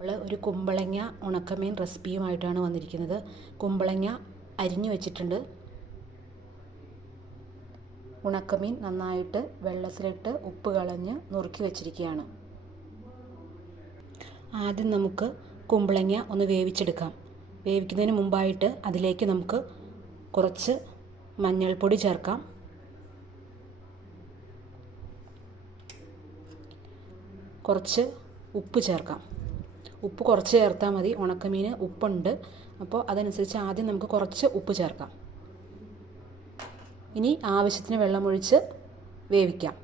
നമ്മൾ ഒരു കുമ്പളങ്ങ ഉണക്കമീൻ റെസിപ്പിയുമായിട്ടാണ് വന്നിരിക്കുന്നത്. കുമ്പളങ്ങ അരിഞ്ഞു വെച്ചിട്ടുണ്ട്. ഉണക്കമീൻ നന്നായിട്ട് വെള്ളത്തിലിട്ട് ഉപ്പ് കളഞ്ഞ് നുറുക്കി വെച്ചിരിക്കുകയാണ്. ആദ്യം നമുക്ക് കുമ്പളങ്ങ ഒന്ന് വേവിച്ചെടുക്കാം. വേവിക്കുന്നതിന് മുമ്പായിട്ട് അതിലേക്ക് നമുക്ക് കുറച്ച് മഞ്ഞൾപ്പൊടി ചേർക്കാം. കുറച്ച് ഉപ്പ് ചേർക്കാം. ഉപ്പ് കുറച്ച് ചേർത്താൽ മതി. ഉണക്കമീൻ ഉപ്പുണ്ട്, അപ്പോൾ അതനുസരിച്ച് ആദ്യം നമുക്ക് കുറച്ച് ഉപ്പ് ചേർക്കാം. ഇനി ആവശ്യത്തിന് വെള്ളമൊഴിച്ച് വേവിക്കാം.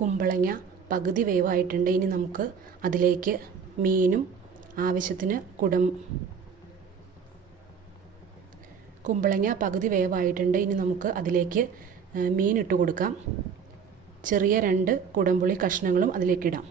കുമ്പളങ്ങ പകുതി വേവായിട്ടുണ്ട്. ഇനി നമുക്ക് അതിലേക്ക് മീനും ആവശ്യത്തിന് കുമ്പളങ്ങ പകുതി വേവായിട്ടുണ്ട്. ഇനി നമുക്ക് അതിലേക്ക് മീൻ ഇട്ട് കൊടുക്കാം. ചെറിയ 2 കുടംപുളി കഷ്ണങ്ങളും അതിലേക്കിടാം.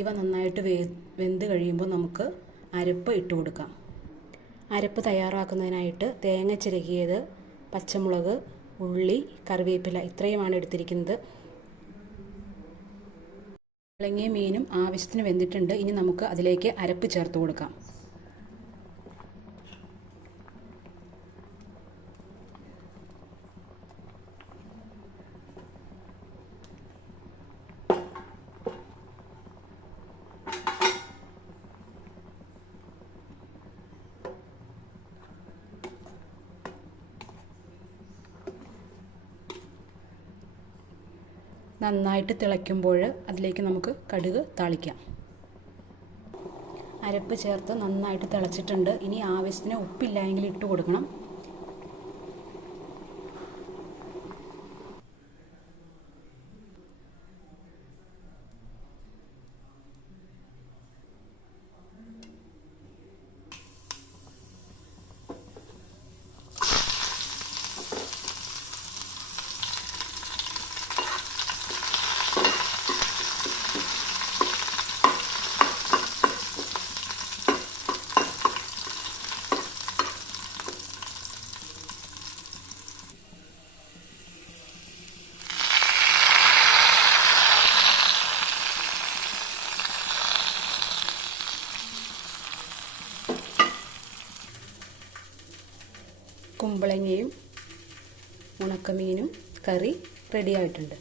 ഇവ നന്നായിട്ട് വെന്ത് കഴിയുമ്പോൾ നമുക്ക് അരപ്പ് ഇട്ട് കൊടുക്കാം. അരപ്പ് തയ്യാറാക്കുന്നതിനായിട്ട് തേങ്ങ ചിരകിയത്, പച്ചമുളക്, ഉള്ളി, കറിവേപ്പില ഇത്രയുമാണ് എടുത്തിരിക്കുന്നത്. കുമ്പളങ്ങയും മീനും ആവശ്യത്തിന് വെന്തിട്ടുണ്ട്. ഇനി നമുക്ക് അതിലേക്ക് അരപ്പ് ചേർത്ത് കൊടുക്കാം. നന്നായിട്ട് തിളയ്ക്കുമ്പോൾ അതിലേക്ക് നമുക്ക് കടുക് താളിക്കാം. അരപ്പ് ചേർത്ത് നന്നായിട്ട് തിളച്ചിട്ടുണ്ട്. ഇനി ആവശ്യത്തിന് ഉപ്പില്ല എങ്കിൽ ഇട്ട് കൊടുക്കണം. കുമ്പളങ്ങയും ഉണക്കമീനും കറി റെഡിയായിട്ടുണ്ട്.